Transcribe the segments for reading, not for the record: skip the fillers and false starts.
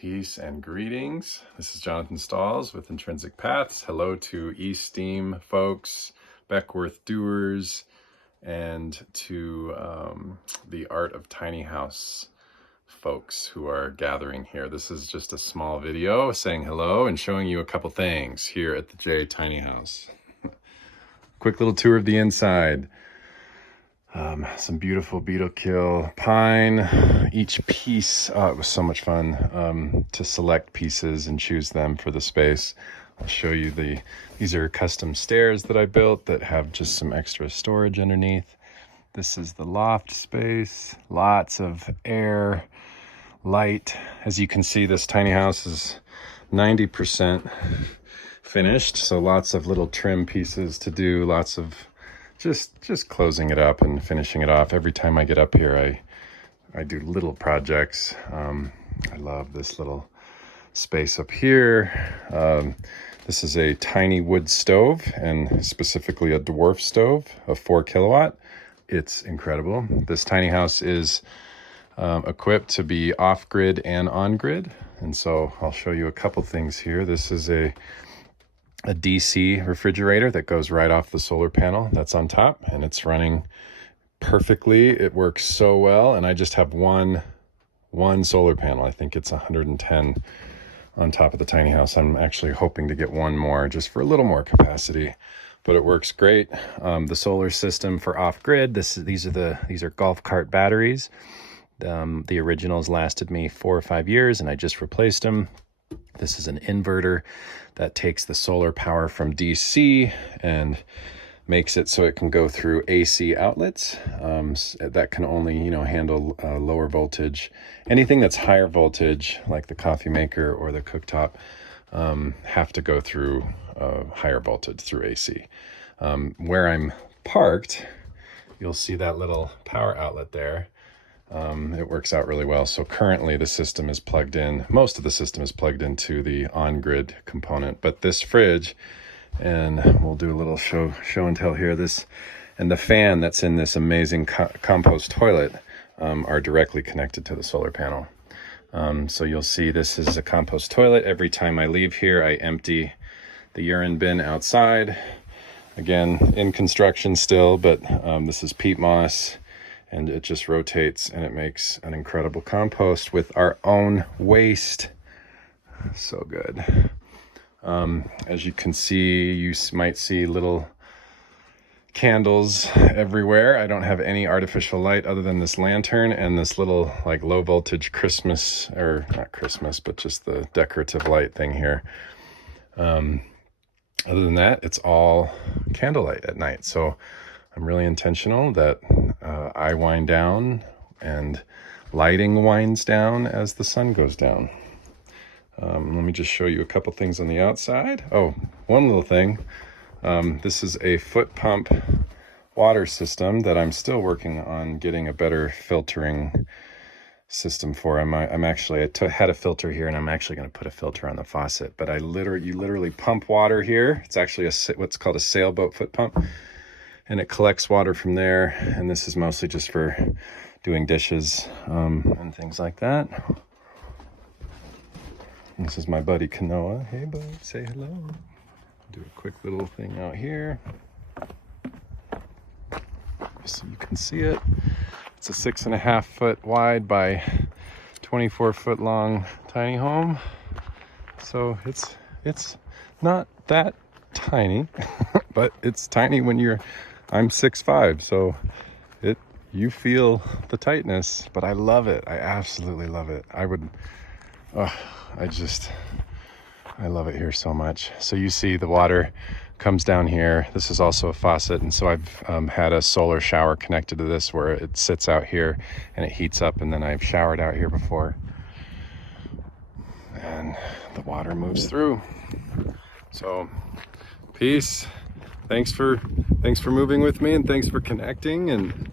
Peace and greetings. This is Jonathan Stalls with Intrinsic Paths. Hello to ESTEAM folks, Beckwourth Doers, and to the Art of Tiny House folks who are gathering here. This is just a small video saying hello and showing you a couple things here at the J Tiny House. Quick little tour of the inside. Some beautiful beetle kill pine. Each piece, it was so much fun to select pieces and choose them for the space. I'll show you these are custom stairs that I built that have just some extra storage underneath. This is the loft space, lots of air, light. As you can see, this tiny house is 90% finished, so lots of little trim pieces to do, lots of just closing it up and finishing it off. Every time I get up here, I do little projects. I love this little space up here. This is a tiny wood stove, and specifically a dwarf stove of 4 kilowatt. It's incredible. This tiny house is equipped to be off-grid and on-grid, and so I'll show you a couple things here. This is a DC refrigerator that goes right off the solar panel that's on top, and it's running perfectly. It works so well, and I just have one solar panel. I think it's 110 on top of the tiny house. I'm actually hoping to get one more just for a little more capacity, but it works great. The solar system for off-grid, these are golf cart batteries. The originals lasted me 4 or 5 years, and I just replaced them. This is an inverter that takes the solar power from DC and makes it so it can go through AC outlets that can only, handle lower voltage. Anything that's higher voltage, like the coffee maker or the cooktop, have to go through higher voltage through AC. Where I'm parked, you'll see that little power outlet there. It works out really well. So currently the system is plugged in, most of the system is plugged into the on-grid component, but this fridge, and we'll do a little show and tell here, this and the fan that's in this amazing compost toilet are directly connected to the solar panel. So you'll see this is a compost toilet. Every time I leave here, I empty the urine bin outside. Again, in construction still, but this is peat moss. And it just rotates, and it makes an incredible compost with our own waste. So good. As you can see, you might see little candles everywhere. I don't have any artificial light other than this lantern and this little low voltage Christmas, or not Christmas, but just the decorative light thing here. Other than that, it's all candlelight at night. So I'm really intentional that I wind down and lighting winds down as the sun goes down. Let me just show you a couple things on the outside. Oh, one little thing. This is a foot pump water system that I'm still working on getting a better filtering system for. I had a filter here, and I'm actually going to put a filter on the faucet. But you literally pump water here. It's actually what's called a sailboat foot pump. And it collects water from there, and this is mostly just for doing dishes and things like that. And this is my buddy Kanoa. Hey bud, say hello. Do a quick little thing out here so you can see it. It's a 6.5 foot wide by 24 foot long tiny home. So it's not that tiny, but it's tiny when I'm 6'5", so you feel the tightness, but I love it. I absolutely love it. I love it here so much. So you see the water comes down here. This is also a faucet, and so I've had a solar shower connected to this where it sits out here and it heats up, and then I've showered out here before, and the water moves through. So peace. Thanks for moving with me, and thanks for connecting, and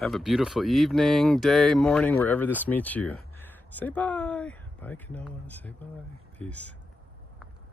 have a beautiful evening, day, morning, wherever this meets you. Say bye. Bye, Kanoa. Say bye. Peace.